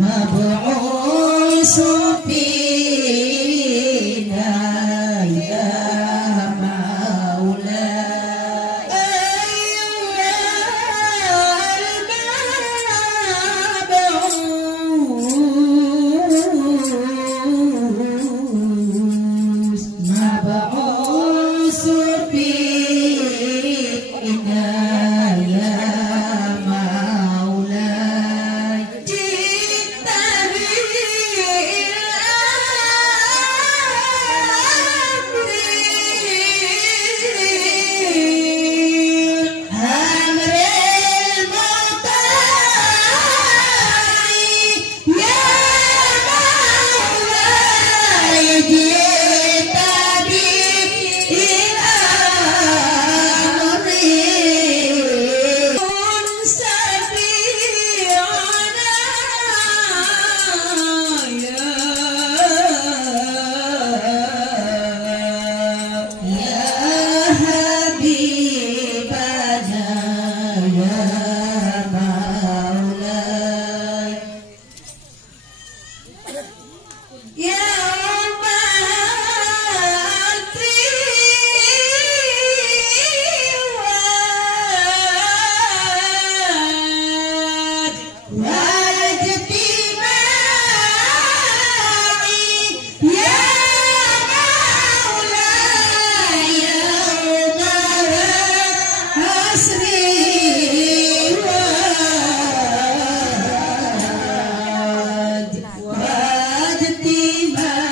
مبعوث فينا يا مولاي مبعوث فينا يا مولاي جئت بالأمر المطاع يا مولاي جئت بالأمر سبيعنا يا حبيبنا يا مولاي يا واجتماعي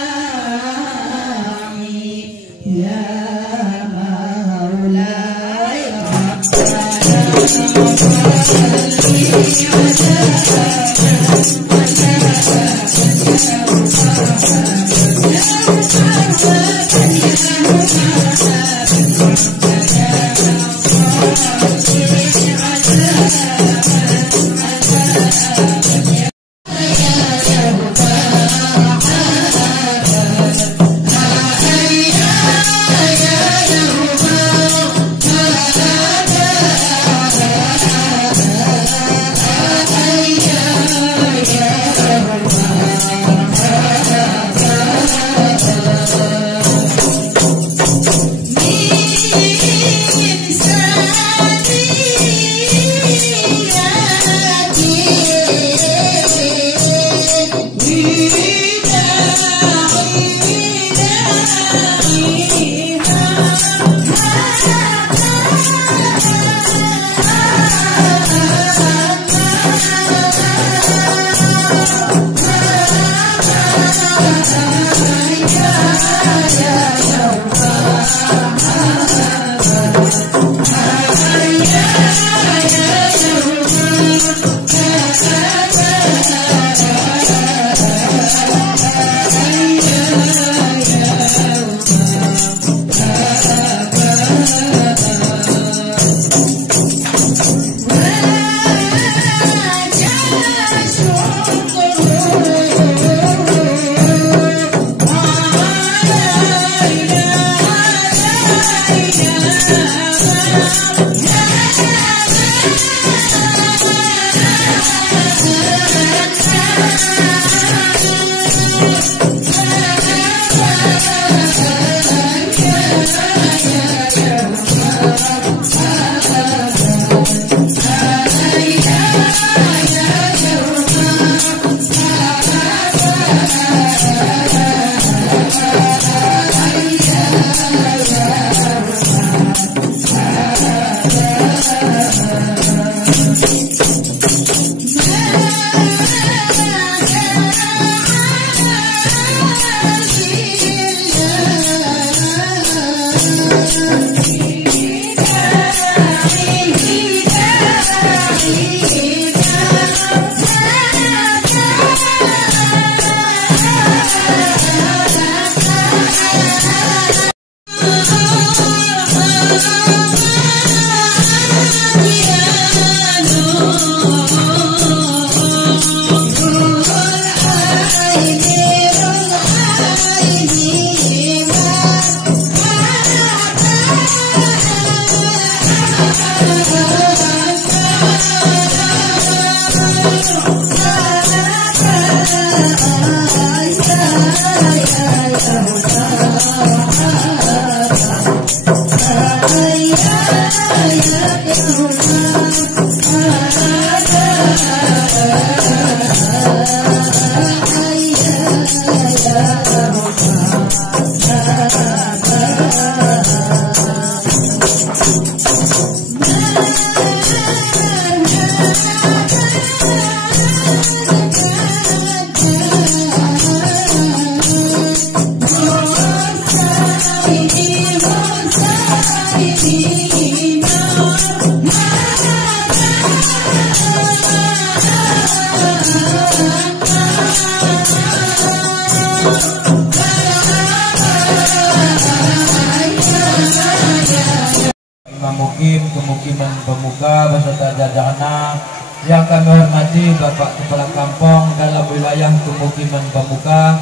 Pemukiman pemuka beserta jajarannya yang kami hormati Bapak Kepala Kampung dalam wilayah pemukiman pemuka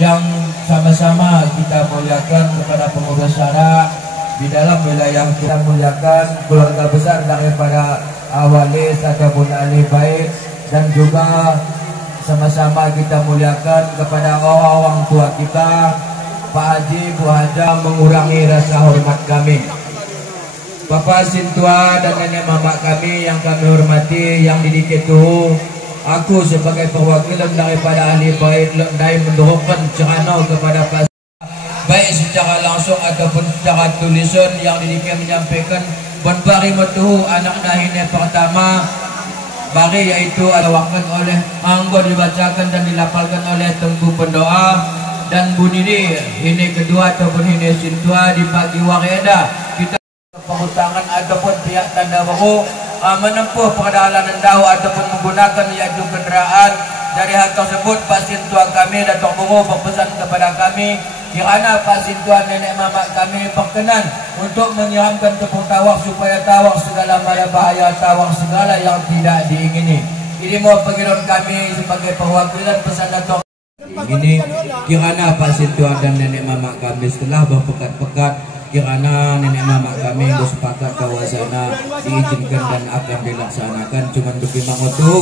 yang sama-sama kita muliakan kepada pengurus syara di dalam wilayah kita muliakan keluarga besar daripada Awalis ataupun ahli bait dan juga sama-sama kita muliakan kepada orang tua kita Pak Haji Bu Haja mengurangi rasa hormat kami. Bapak Sintua dan nenek mama kami yang kami hormati yang dididik itu, aku sebagai perwakilan daripada ahli bait dari mendorongkan cerana kepada Pak baik secara langsung ataupun secara tulisan yang dididik menyampaikan bonbari metuhu anak nahine pertama bari yaitu alawakan oleh anggo dibacakan dan dilapalkan oleh tengku pendoa dan bunyi ini kedua ataupun ini Sintua di pagi wareda kita pengutangan ataupun pihak tanda baru menempuh perjalanan jauh ataupun menggunakan yaitu kenderaan. Dari hal tersebut Pak Sintua kami Datuk Guru berpesan kepada kami kirana Pak Sintua nenek mama kami berkenan untuk menyiramkan tepung tawar supaya tawar segala mala bahaya tawar segala yang tidak diingini. Ini mau pengiran kami sebagai perwakilan pesan Datuk ini kirana Pak Sintua dan nenek mama kami setelah berpekat-pekat kirana nenek mama kami bersepakat bahwasana diizinkan dan akan dilaksanakan cuman bagaimana itu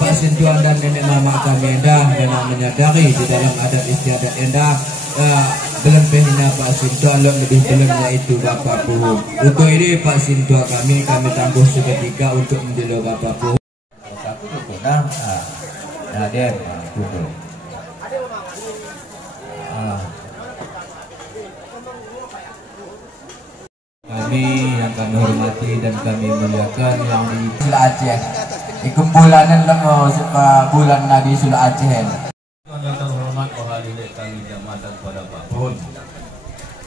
Pak Sintua dan nenek mama kami endah memang menyadari di dalam adat istiadat endah belum pehina Pak Sintua lebih belum yaitu Bapak Puhu. Untuk ini Pak Sintua kami tangguh seketika untuk menjelo Bapak Puhu. Satu cukup nah dia cukup. Kami yang kami hormati dan kami muliakan yang di Sula Aceh di kembulanan bulan Nabi Sula Aceh yang terhormat wahadirin kami jamaatan pada Pak Puhun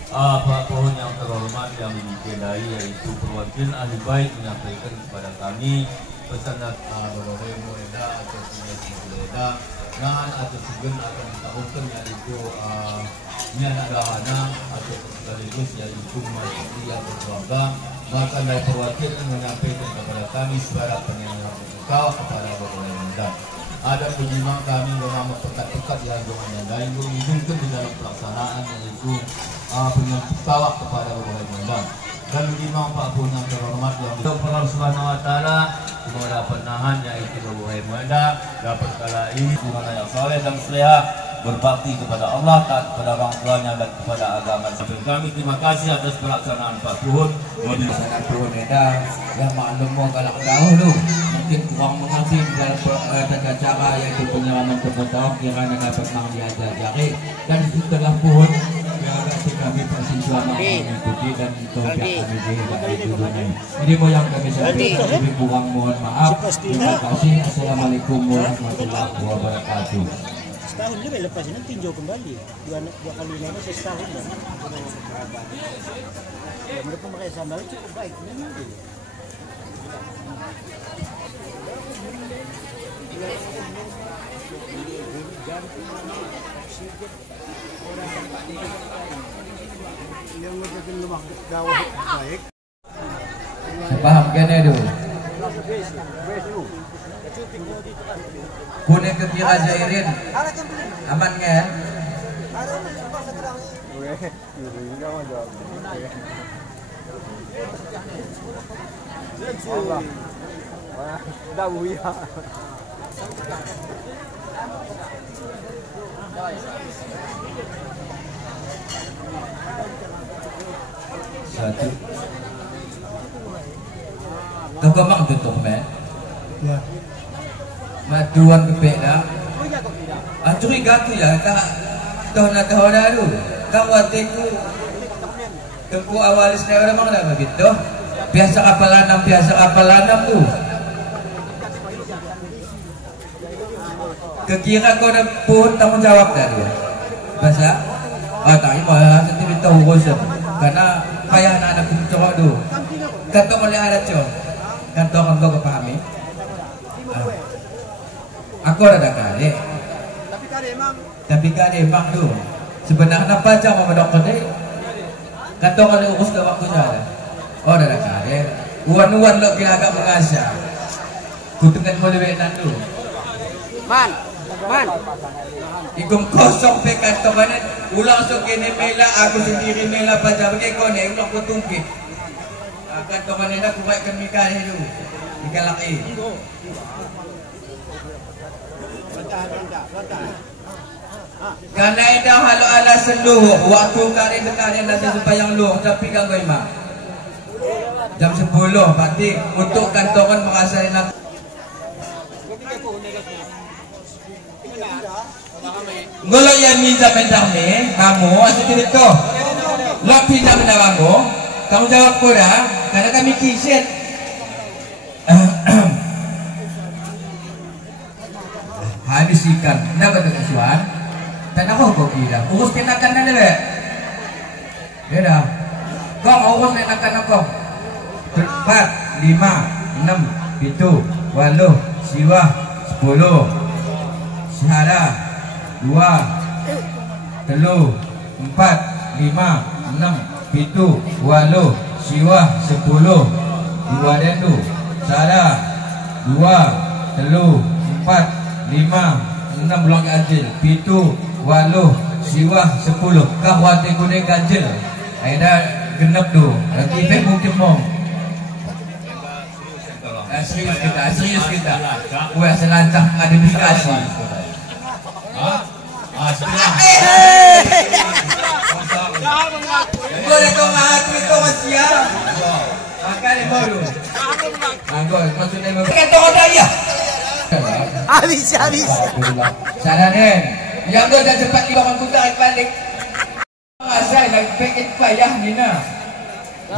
Pak Puhun yang terhormat yang dikendai yaitu perwakilan ahli bait menyampaikan kepada kami pesan Bapak Mueda atau Mueda dan atau segan akan ditahukkan yaitu anak dahana atau sekaligus yaitu majlis yang berkeluarga maka dari perwakilan menyampaikan kepada kami suara penyelenggara pembuka kepada Bapak Mueda. Ada penyimak kami bernama pekat-pekat yang dengan lain mengizinkan di dalam pelaksanaan yaitu penyelenggara kepada Bapak Mueda. Dan lima Pak Puhun yang terhormat yang Allah Subhanahu Wa Taala semoga penahan yaitu Bapak Mueda dapat kala ini dimana yang soleh dan seleha berbakti kepada Allah, taat kepada orang tuanya dan kepada agama. Kami terima kasih atas pelaksanaan Pak Puhun. Pelaksanaan Puhun Mueda yang maklum galak dahulu mungkin kurang mengerti dalam tata cara yaitu penyiraman tepung tawar kirana dapat diajari dan setelah Puhun kami pasti selama mengikuti dan pihak kami di dunia ini mau yang kami sampaikan lebih kurang mohon maaf. Terima kasih. Assalamualaikum warahmatullahi wabarakatuh. Setahun juga lepas ini tinjau kembali dua kali lama setahun dan ya, mereka pakai sandal cukup baik yang menjadi lemah gawah baik. Paham kene dulu. Kuning ke kira jairin. Aman kan? Allah. Dah buya. batu. Kau kemang tutup men. Ya. Matuan kepek dah. Curiga tu ya tak tahu nak tahu dah tu. Kau watiku tengku awal sebenarnya memang dah begitu. Biasa kapal lanam tu. Kekira kau dah pun tanggung jawab dah dia. Bahasa? Tak ini malah nanti minta urusan. Karena payah anak kucok tu. Kantong oleh ada cok. Kantong kau kepahami. Aku ada kali. Tapi kali emang tu. Sebenarnya baca sama dokter ni. Kantong oleh urus ke waktu saja. Oh ada kali. Uan-uan lo kira agak mengasah. Kutungan boleh benar tu. Man. Ikum kosong pe kantongan ulang so kene mela aku sendiri mela baca bagi kau ni ulang ku tungkit. Kantongan ni dah ku baik kami kali tu. Ikan laki. Karena itu halu ala seluruh waktu kali dekari nasi supaya luh tapi kan kau imam. Jam 10 berarti untuk kantongan mengasai nak. Kalau yang minta ni, kamu asal tidak tahu. Lo pinjam kamu jawab kurang, karena kami kisit. Habis ikan, nak betul kesuan. Tak nak kau kira, urus kenakan dah le. Ya dah. Kau mau urus kenakan aku. 4, 5, 6, 7, 8, siwah, 10. Syahada 2, 3, 4, 5, 6, 7, 8, siwah 10. 2 dan tu. Syahada 2, 3, 4, 5, 6 blok ganjil. 7, 8, siwah 10. Kah wate kuning ganjil. Ada genap tu. Lagi pek mungkin mong. Serius kita. Wah selancah administrasi. Boleh kau mati kau masih ya. Makan ni baru. Anggur maksudnya kata orang ya. Habis. Sana ni. Yang tu dah cepat di bawah kuda balik. Asal nak paket payah ni nak.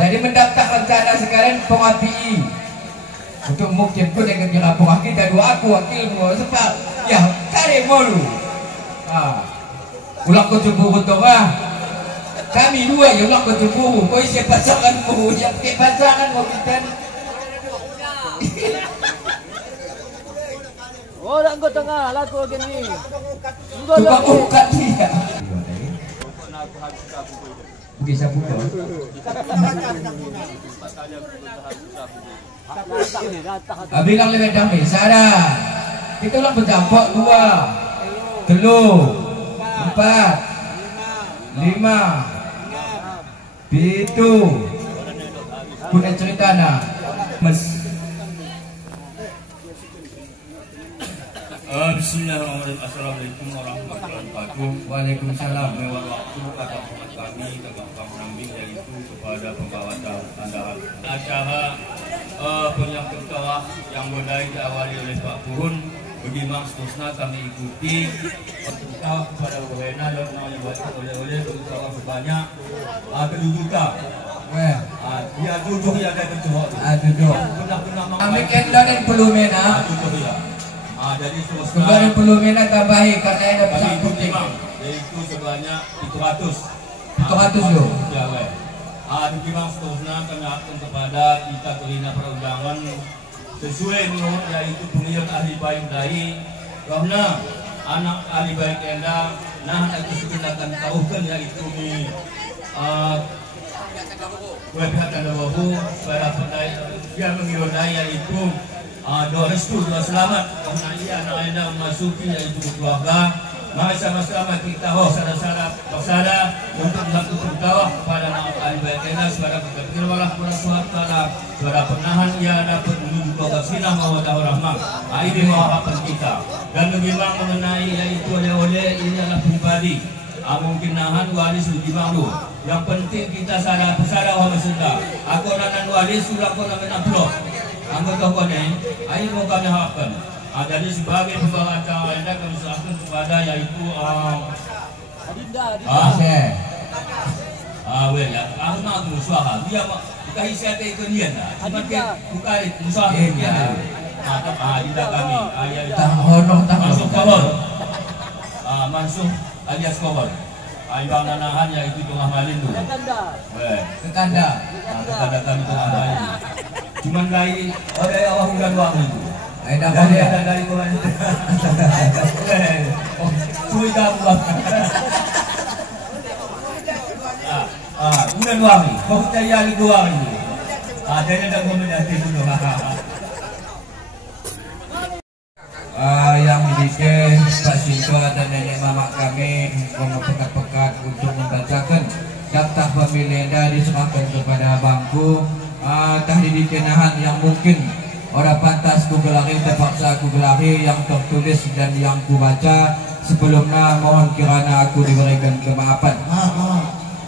Jadi mendaftar rencana sekarang pengapi. Untuk mungkin pun yang kira pengapi dan dua aku wakil mu sebab ya kare malu. Ulang kau cemburu tu kami dua yang ulang kau cemburu. Kau isi pasangan mu yang pakai pasangan mu kita. Orang kau tengah laku gini. Cuba buka dia. Pergi sapu tu. Bilang lebih damai. Sarah. Kita ulang bercampur 2, 3, 4, 5, 7. Kuna cerita nak. Bismillahirrahmanirrahim. Assalamualaikum warahmatullahi wabarakatuh. Waalaikumsalam. Lewat waktu kata kami dalam pengambil yaitu kepada pembawa tanda acara penyambut kawah yang mulai diawali oleh Pak Purun. Bagaimana seterusnya kami ikuti kita kepada Wena dan namanya oleh kawah sebanyak kedudukan. Dia duduk yang ada kecoh. Duduk. Kami kendor dan perlu mena. Jadi Kembali perlu minat tambahi karena ada pesan putih. Yaitu sebanyak 700 tu. Dikimang seterusnya kami akan kepada kita terima perundangan sesuai menurut yaitu pengiyat ahli baik dari karena anak ahli baik enda itu sebenarnya tahukan yaitu pihak anda bahu pada yang mengirodai yaitu doa restu, doa selamat karena ia anak anda memasuki yaitu keluarga. Mari sama-sama kita sada-sada bersada untuk melakukan kawah kepada anak ahli baik anda sepada kepada Allah SWT sepada penahan ia dapat menuju kepada sinah mawadah rahmah. Ini harapan kita dan bagaimana mengenai yaitu oleh-oleh ini adalah pribadi. Mungkin nahan waris lebih malu. Yang penting kita salah pesara wa mesenda. Aku nanan wali sudah ko namin upload. Anggota ko ni, ayo mo kami harapkan. Jadi sebagai pembawa acara anda kami serahkan kepada yaitu well ya, aku nak musuh dia bukan isi hati ikonian lah. Bukan musuh dia. Tidak kami. Masuk kawal. Masuk alias kawal. Ibang nanahan yaitu tengah malin dulu. Kekanda kami tengah malin. Cuman dari Allah bulan wang itu. Dari Tuhan. Sulit buat. Bulan wang ini. Kau percaya di wang itu. Ada yang dah kombinasi dulu. Yang didikin Pak Sintua dan nenek mama kami pekat-pekat untuk membacakan daftar pemilih anda diserahkan kepada bangku tah didikenahan yang mungkin orang pantas ku gelari terpaksa ku gelari yang tertulis dan yang ku baca sebelumnya mohon kirana aku diberikan kemaafan.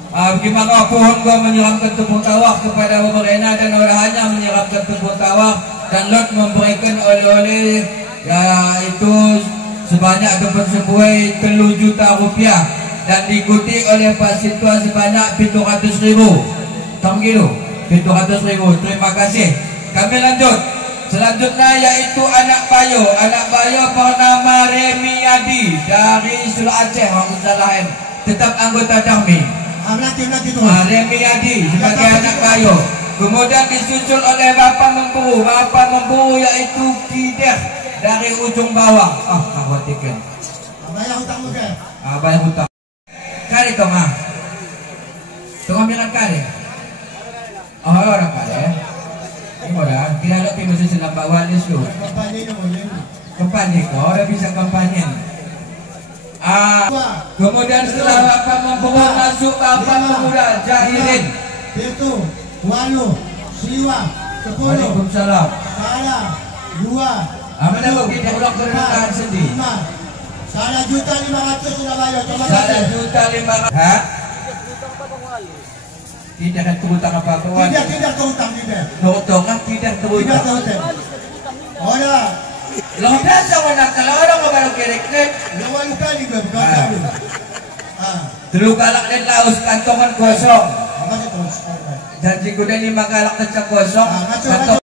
Bagaimana pohon gua menyiramkan tepung tawar kepada pemerintah dan orang hanya menyiramkan tepung tawar dan lot memberikan oleh-oleh yaitu sebanyak 3 juta rupiah dan diikuti oleh Pak Sintua sebanyak 700.000. Tanggilu 700.000. Terima kasih. Kami lanjut. Selanjutnya yaitu anak bayo bernama Remi Adi dari Sul Aceh, Maksudalahin, tetap anggota Darmi. Remi Adi sebagai anak bayo. Kemudian disusul oleh Bapak Membu yaitu Kider dari ujung bawah. Khawatirkan. Bayar hutang juga. Bayar hutang. Kali tengah. Tengah miran kali. Orang kali. Ini mudah. Tidak ada tim mesin lambat walis tu. Kampanye kau. Orang bisa kampanye. Kemudian setelah Bapak Membu masuk Bapak Pemuda Jahirin. Itu Walu Siwa 10. Waalaikumsalam. Salah 2. Mana kita ulang permintaan sedih. 1.500.000 Surabaya. 1.500.000. Tidak ada terutang apa-apa. Tidak terutang tidak. Terutang tidak terutang. Oh dah. Lo biasa mana kalau orang kalau kerek-kerek. Lawan kali ke berkata. Dulu galak dan laus kantongan kosong. Apa sih terus? Janji kuda 5 galak kencang kosong. Kantong.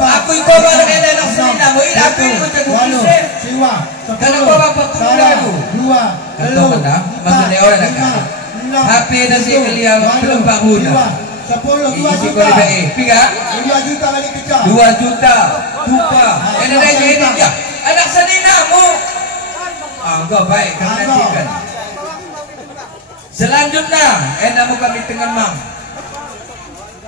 Aku itu baru ada nak seni nama. Ini aku itu terkumpul. Siwa. Kalau bapak pemuda itu. 2. Kantong mana? Maksudnya orang nak kan. HP nasi kalian belum bangun. 10. 2 juta. 2 juta balik kerja. 2 juta. Buka. Ini lagi ini dia. Anak seni namu. Enggak baik kami nantikan. Selanjutnya, namu kami tengah mang.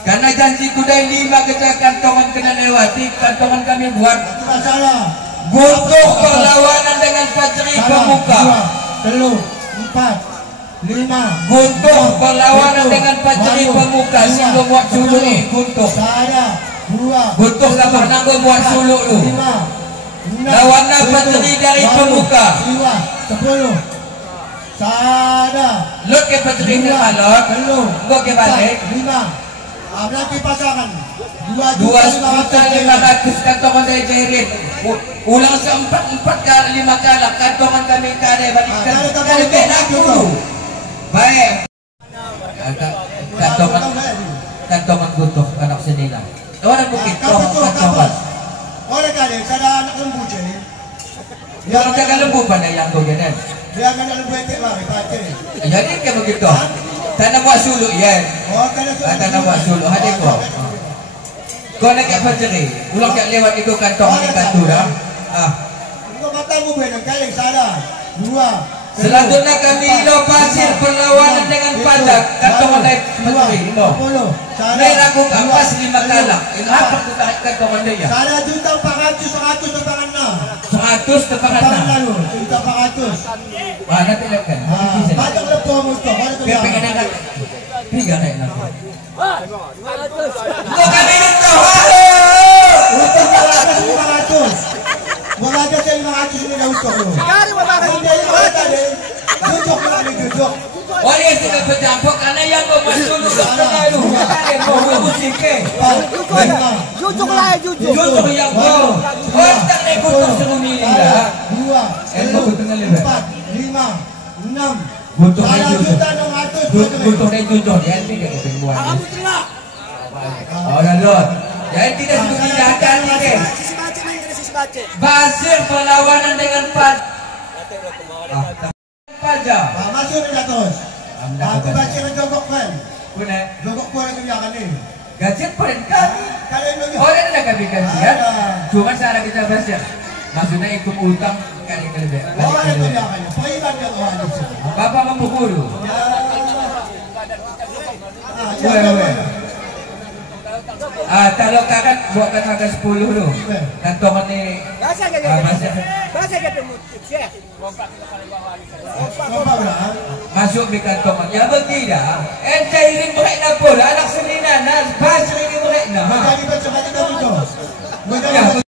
Karena janji kudai 5 kerja kantongan kena lewati, kantongan kami buat masalah. Butuh perlawanan dengan Fajri Pemuka. 3, 4, 5. Butuh perlawanan dengan Fajri Pemuka. Sehingga buat suluk ni butuh. Butuh gambar nanggo buat suluk tu. Lawannya Fajri dari Pemuka. 10. Sada. Lot ke Fajri ni malot. Gua ke balik. 5. Berarti pasangan 2.500.000 kantongan dari Jairin. Ulang se-4 kali 5 kali kantongan kami kade balikkan. Kali beda aku. Baik. Kantongan butuh anak senila. Orang bukit kantongan. Oleh kali sada anak lembu je. Yang jaga lembu pada yang kau jadi. Dia akan lembu etik mari pakai. Jadi kayak begitu. Tanah buat suluk ya. Tanah buat suluk hadir kau. Kau nak apa ceri? Ulang tak lewat itu kantong ni kantor dah. Kau katamu benar kali sada 2. Selanjutnya kami inovasi perlawanan dengan pajak kantongan naik menteri. Naik aku kampas 5 kalak. Apa tu tarik kantongan dia? 1.400.000 tepangan 6. 100 tepangan 6. 1.400. Mana tidak kan? Pajak lepas musuh. Keping ada 3 naik nak. 500. Kau kami itu. Untuk 500. 500 ini dah utuh tu. Sekali bapak. Duduk lah ni duduk. Oh dia sudah bercampur karena mas dulu tengah lu. Kalian mau musik ke? Jujur lah, jujur. Jujur yang kau. Kau tak naik kutu suruh milih dah. 2, Elmo tengah lebar. 4, 5, 6. Butuh naik jujur. 1.600.000. Butuh naik jujur. Dia tidak ketemuan. Kamu terima. Oh dan Lord. Jadi tidak suruh tindakan ni ke? Sisi baca main dari sisi baca. Basir perlawanan dengan Pat. Pajak. Masuk ni Datos. Aku baca dengan jogok kan. Kuna Jogok kau yang kerjakan ni. gadget pun kan. Kalian dulu. Orang ada kami gajian. Cuma cara kita basir. Maksudnya ikut utang kali lebih. Orang yang kerjakan ni. Periban yang orang di sini. Bapak membukuru. Kalau kakak buatkan harga 10 tu. Kantongan ni. Bahasa ke Basir. Bahasa ke mutik ya. Masuk di kantongan. Ya bertidak. Cairin mereka pun. Anak seninan. Basir ini mereka. Jadi macam mana kita. Ya.